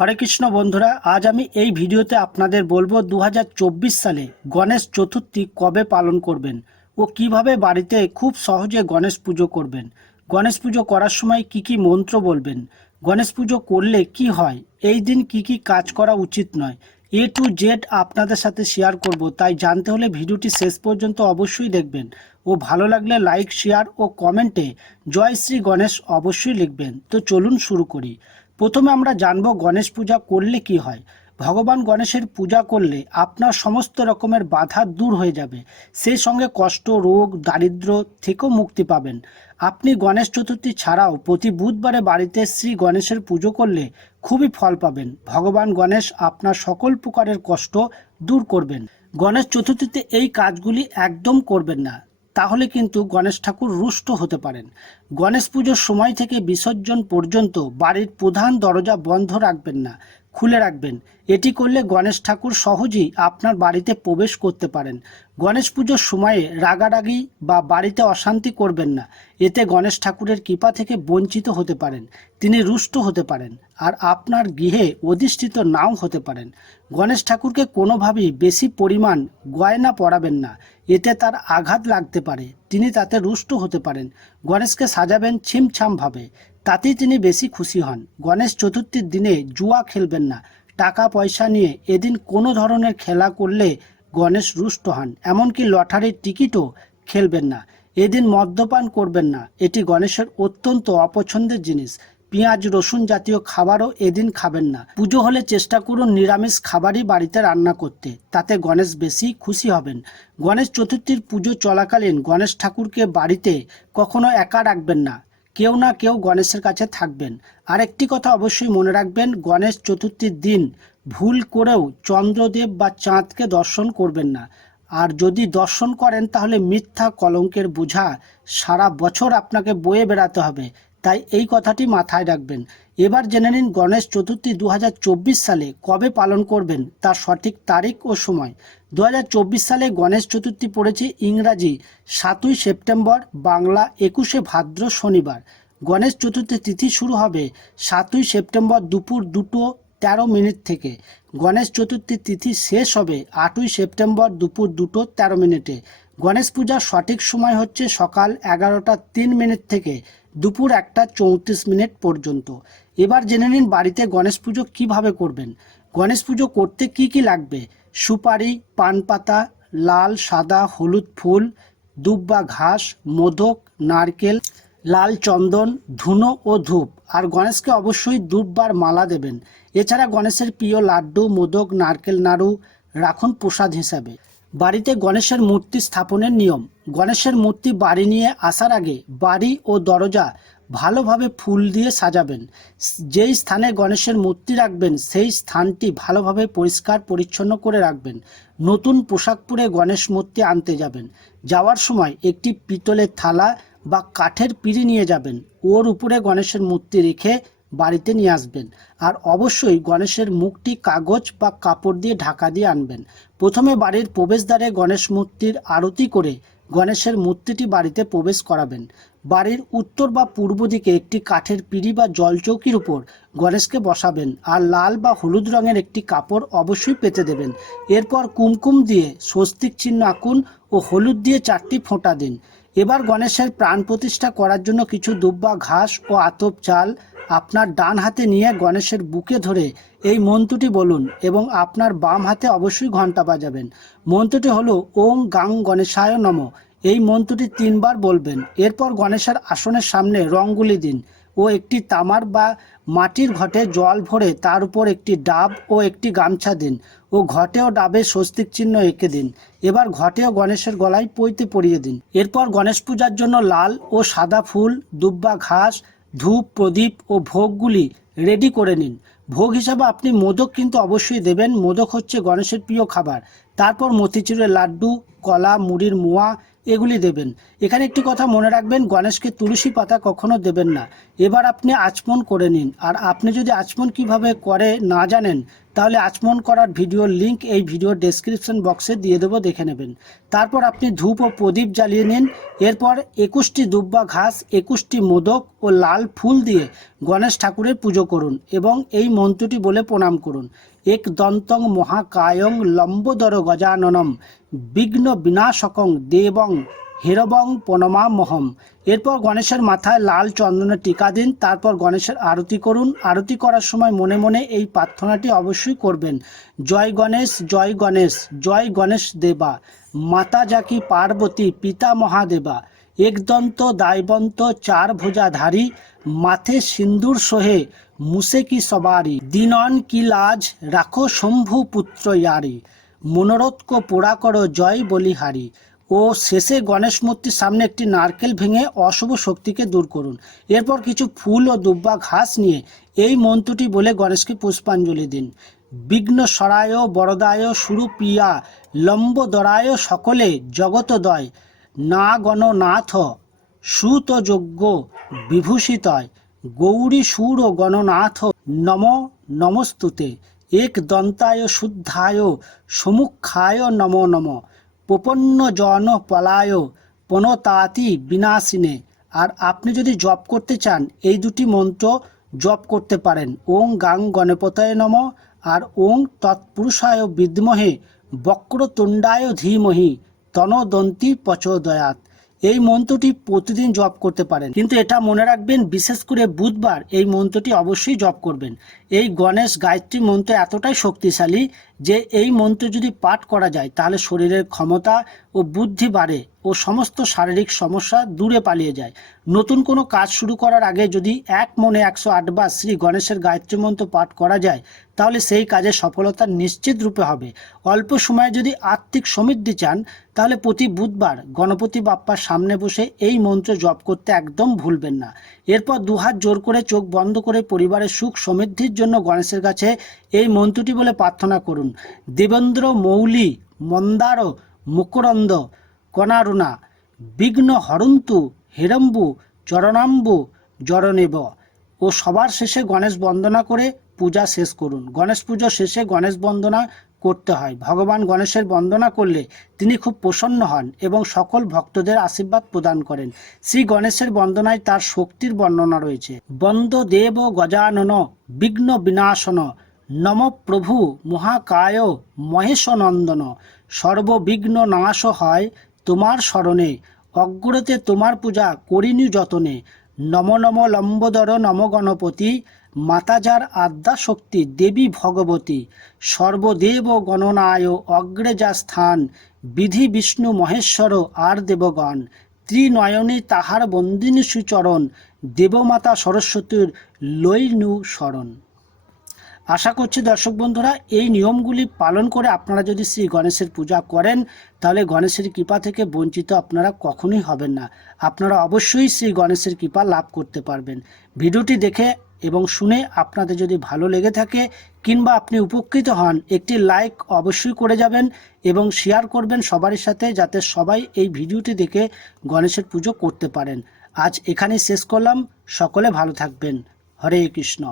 হরে কৃষ্ণ বন্ধুরা, আজ আমি এই ভিডিওতে আপনাদের বলবো 2024 সালে গণেশ চতুর্থী কবে পালন করবেন ও কিভাবে বাড়িতে খুব সহজে গণেশ পুজো করবেন। গণেশ পুজো করার সময় কি কি মন্ত্র বলবেন, গণেশ পুজো করলে কি হয়, এই দিন কি কি কাজ করা উচিত নয়, এ টু জেড আপনাদের সাথে শেয়ার করব। তাই জানতে হলে ভিডিওটি শেষ পর্যন্ত অবশ্যই দেখবেন ও ভালো লাগলে লাইক, শেয়ার ও কমেন্টে জয় শ্রী গণেশ অবশ্যই লিখবেন। তো চলুন শুরু করি। প্রথমে আমরা জানব গণেশ পূজা করলে কি হয়। ভগবান গণেশের পূজা করলে আপনার সমস্ত রকমের বাধা দূর হয়ে যাবে, সেই সঙ্গে কষ্ট, রোগ, দারিদ্র থেকেও মুক্তি পাবেন। আপনি গণেশ চতুর্থী ছাড়াও প্রতি বুধবারে বাড়িতে শ্রী গণেশের পুজো করলে খুবই ফল পাবেন। ভগবান গণেশ আপনার সকল প্রকারের কষ্ট দূর করবেন। গণেশ চতুর্থীতে এই কাজগুলি একদম করবেন না, তাহলে কিন্তু গণেশ ঠাকুর রুষ্ট হতে পারেন। গণেশ পুজোর সময় থেকে বিসর্জন পর্যন্ত বাড়ির প্রধান দরজা বন্ধ রাখবেন না, খুলে রাখবেন। এটি করলে গণেশ ঠাকুর সহজেই আপনার বাড়িতে প্রবেশ করতে পারেন। গণেশ পুজোর সময়ে রাগারাগি বা বাড়িতে অশান্তি করবেন না, এতে গণেশ ঠাকুরের কৃপা থেকে বঞ্চিত হতে পারেন, তিনি রুষ্ট হতে পারেন আর আপনার গৃহে অধিষ্ঠিত নাও হতে পারেন। গণেশ ঠাকুরকে কোনোভাবেই বেশি পরিমাণ গয়না পরাবেন না, এতে তার আঘাত লাগতে পারে, তিনি তাতে রুষ্ট হতে পারেন। গণেশকে সাজাবেন ছিমছামভাবে, তাতেই তিনি বেশি খুশি হন। গণেশ চতুর্থীর দিনে জুয়া খেলবেন না, টাকা পয়সা নিয়ে এদিন কোনো ধরনের খেলা করলে গণেশ রুষ্ট হন। এমনকি লটারির টিকিটও খেলবেন না। এদিন মদ্যপান করবেন না, এটি গণেশের অত্যন্ত অপছন্দের জিনিস। পেঁয়াজ, রসুন জাতীয় খাবারও এদিন খাবেন না। পুজো হলে চেষ্টা করুন নিরামিষ খাবারই বাড়িতে রান্না করতে, তাতে গণেশ বেশি খুশি হবেন। গণেশ চতুর্থীর পুজো চলাকালীন গণেশ ঠাকুরকে বাড়িতে কখনো একা রাখবেন না, কেউ না কেউ গণেশের কাছে থাকবেন। আরেকটি কথা অবশ্যই মনে রাখবেন, গণেশ চতুর্থীর দিন ভুল করেও চন্দ্রদেব বা চাঁদকে দর্শন করবেন না। আর যদি দর্শন করেন তাহলে মিথ্যা কলঙ্কের বোঝা সারা বছর আপনাকে বয়ে বেড়াতে হবে, তাই এই কথাটি মাথায় রাখবেন। এবার জেনে নিন গণেশ চতুর্থী 2024 সালে কবে পালন করবেন তার সঠিক তারিখ ও সময়। 2024 সালে গণেশ চতুর্থী পড়েছে ইংরাজি 7ই সেপ্টেম্বর, বাংলা 21শে ভাদ্র শনিবার। গণেশ চতুর্থী তিথি শুরু হবে 7ই সেপ্টেম্বর দুপুর 2:13 থেকে। গণেশ চতুর্থী তিথি শেষ হবে 8ই সেপ্টেম্বর দুপুর 2:13। গণেশ পূজার সঠিক সময় হচ্ছে সকাল 11:03 থেকে দুপুর 1:34 পর্যন্ত। এবার জেনে নিন বাড়িতে গণেশ পুজো কিভাবে করবেন। গণেশ পুজো করতে কি কি লাগবে। সুপারি, পান পাতা, লাল, সাদা, হলুদ ফুল, দুব্বা ঘাস, মোদক, নারকেল, লাল চন্দন, ধুনো ও ধূপ। আর গণেশকে অবশ্যই দুব্বার মালা দেবেন। এছাড়া গণেশের প্রিয় লাড্ডু, মোদক, নারকেল নাড়ু রাখুন প্রসাদ হিসাবে। বাড়িতে গণেশের মূর্তি স্থাপনের নিয়ম। গণেশের মূর্তি বাড়ি নিয়ে আসার আগে বাড়ি ও দরজা ভালোভাবে ফুল দিয়ে সাজাবেন। যেই স্থানে গণেশের মূর্তি রাখবেন সেই স্থানটি ভালোভাবে পরিষ্কার পরিচ্ছন্ন করে রাখবেন। নতুন পোশাক পরে গণেশ মূর্তি আনতে যাবেন। যাওয়ার সময় একটি পিতলের থালা বা কাঠের পিঁড়ি নিয়ে যাবেন, ওর উপরে গণেশের মূর্তি রেখে বাড়িতে নিয়ে আসবেন। আর অবশ্যই গণেশের মুখটি কাগজ বা কাপড় দিয়ে ঢাকা দিয়ে আনবেন। প্রথমে বাড়ির প্রবেশদ্বারে গণেশ মূর্তির আরতি করে গণেশের মূর্তিটি বাড়িতে প্রবেশ করাবেন। বাড়ির উত্তর বা পূর্ব দিকে একটি কাঠের পিঁড়ি বা জলচৌকির উপর গণেশকে বসাবেন আর লাল বা হলুদ রঙের একটি কাপড় অবশ্যই পেতে দেবেন। এরপর কুমকুম দিয়ে স্বস্তিক চিহ্ন আঁকুন ও হলুদ দিয়ে 4টি ফোঁটা দিন। এবার গণেশের প্রাণ প্রতিষ্ঠা করার জন্য কিছু দুব্বা ঘাস ও আতপ চাল আপনার ডান হাতে নিয়ে গণেশের বুকে ধরে এই মন্ত্রটি বলুন এবং আপনার বাম হাতে অবশ্যই ঘণ্টা বাজাবেন। মন্ত্রটি হলো ওং গাং গণেশায় নমঃ। এই মন্ত্রটি 3 বার বলবেন। এরপর গণেশের আসনের সামনে রঙগুলি দিন ও একটি তামার বা মাটির ঘটে জল ভরে তার উপর একটি ডাব ও একটি গামছা দিন ও ঘটে ও ডাবে স্বস্তিক চিহ্ন এঁকে দিন। এবার ঘটে ও গণেশের গলায় পৈতে পরিয়ে দিন। এরপর গণেশ পূজার জন্য লাল ও সাদা ফুল, দুব্বা ঘাস, ধূপ, প্রদীপ ও ভোগগুলি রেডি করে নিন। ভোগ হিসাবে আপনি মোদক কিন্তু অবশ্যই দেবেন, মোদক হচ্ছে গণেশের প্রিয় খাবার। তারপর মতিচুরের লাড্ডু, কলা, মুড়ির মোয়া এগুলি দেবেন। এখানে একটি কথা মনে রাখবেন, গণেশকে তুলসী পাতা কখনো দেবেন না। এবার আপনি আচমন করে নিন। আর আপনি যদি আচমন কিভাবে করে না জানেন তাহলে আচমন করার ভিডিওর লিঙ্ক এই ভিডিওর ডেসক্রিপশন বক্সে দিয়ে দেবো, দেখে নেবেন। তারপর আপনি ধূপ ও প্রদীপ জ্বালিয়ে নিন। এরপর 21টি দুব্বা ঘাস, 21টি মোদক ও লাল ফুল দিয়ে গণেশ ঠাকুরের পুজো করুন এবং এই মন্ত্রটি বলে প্রণাম করুন। এক দন্তং মহাকায়ং লম্বোদর গজাননম বিঘ্ন বিনাশকং দেবং হেরবং প্রণমামহম। এরপর গণেশের মাথায় লাল চন্দনের টিকা দিন। তারপর গণেশের আরতি করুন। আরতি করার সময় মনে মনে এই প্রার্থনাটি অবশ্যই করবেন। জয় গণেশ, জয় গণেশ, জয় গণেশ দেবা, মাতা জাকি পার্বতী, পিতা মহাদেবা, একদন্ত দায়বন্ত চার ভুজাধারী, মাথে সিন্দুর সোহে, মুসে কি সবারি, দিনন কি লাজ রাখো শম্ভু পুত্র ইয়ারি, মনোরথ কো পোড়া করো জয় বলিহারি। ও শেষে গণেশ মূর্তির সামনে একটি নারকেল ভেঙে অশুভ শক্তিকে দূর করুন। এরপর কিছু ফুল ও দুব্বা ঘাস নিয়ে এই মন্ত্রটি বলে গণেশকে পুষ্পাঞ্জলি দিন। বিঘ্ন সরায় বরদায় সুরূপিয়া লম্বোদরায় সকলে জগতদয়, না গণনাথ সুত যজ্ঞ বিভূষিতয়, গৌরী সুর গণনাথ নম নমস্তুতে, এক দন্তায় শুদ্ধায় সমুখায় নম নম, প্রপন্ন জন পলায় পনতাতি বিনাশিনে। আর আপনি যদি জপ করতে চান এই দুটি মন্ত্র জপ করতে পারেন, ওং গাং গণপতয়ে নম আর ওং তৎপুরুষায় বিদ্মহে বক্রতুণ্ডায় ধীমহি তনদন্তি প্রচোদয়াৎ। এই মন্ত্রটি প্রতিদিন জপ করতে পারেন, কিন্তু এটা মনে রাখবেন বিশেষ করে বুধবার এই মন্ত্রটি অবশ্যই জপ করবেন। এই গণেশ গায়ত্রী মন্ত্র এতটাই শক্তিশালী যে এই মন্ত্র যদি পাঠ করা যায় তাহলে শরীরের ক্ষমতা ও বুদ্ধি বাড়ে ও সমস্ত শারীরিক সমস্যা দূরে পালিয়ে যায়। নতুন কোনো কাজ শুরু করার আগে যদি এক মনে 108 বার শ্রী গণেশের গায়ত্রী মন্ত্র পাঠ করা যায় তাহলে সেই কাজে সফলতা নিশ্চিত রূপে হবে। অল্প সময়ে যদি আর্থিক সমৃদ্ধি চান তাহলে প্রতি বুধবার গণপতি বাপ্পার সামনে বসে এই মন্ত্র জপ করতে একদম ভুলবেন না। এরপর দুহাত জোর করে চোখ বন্ধ করে পরিবারের সুখ সমৃদ্ধির জন্য গণেশের কাছে এই মন্ত্রটি বলে প্রার্থনা করুন। দেবেন্দ্র মৌলি মন্দার মুকরন্দ কনারুণা বিঘ্ন হরন্তু হেরম্বু চরণাম্বু জরনেব। ও সবার শেষে গণেশ বন্দনা করে পূজা শেষ করুন। গণেশ পুজো শেষে গণেশ বন্দনা করতে হয়। ভগবান গণেশের বন্দনা করলে তিনি খুব প্রসন্ন হন এবং সকল ভক্তদের আশীর্বাদ প্রদান করেন। শ্রী গণেশের বন্দনায় তার শক্তির বর্ণনা রয়েছে। বন্দ দেব গজানন বিঘ্ন বিনাশন, নম প্রভু মহাকায় মহেশনন্দন, সর্ববিঘ্ন নাশ হয় তোমার স্মরণে, অগ্রতে তোমার পূজা করিনি যতনে, নম নম লম্বোদর নম গণপতি, মাতাজার আদ্যা শক্তি দেবী ভগবতী, সর্বদেব গণনায় অগ্রে যা স্থান, বিধি বিষ্ণু মহেশ্বর আর দেবগণ, ত্রিনয়নী তাহার বন্দিনী সুচরণ, দেবমাতা সরস্বতীর লইনু শরণ। আশা করছি দর্শক বন্ধুরা এই নিয়মগুলি পালন করে আপনারা যদি শ্রী গণেশের পূজা করেন তাহলে গণেশের কৃপা থেকে বঞ্চিত আপনারা কখনোই হবেন না। আপনারা অবশ্যই শ্রী গণেশের কৃপা লাভ করতে পারবেন। ভিডিওটি দেখে এবং শুনে আপনাদের যদি ভালো লেগে থাকে কিংবা আপনি উপকৃত হন একটি লাইক অবশ্যই করে যাবেন এবং শেয়ার করবেন সবার সাথে, যাতে সবাই এই ভিডিওটি দেখে গণেশের পুজো করতে পারেন। আজ এখানেই শেষ করলাম। সকলে ভালো থাকবেন। হরে কৃষ্ণ।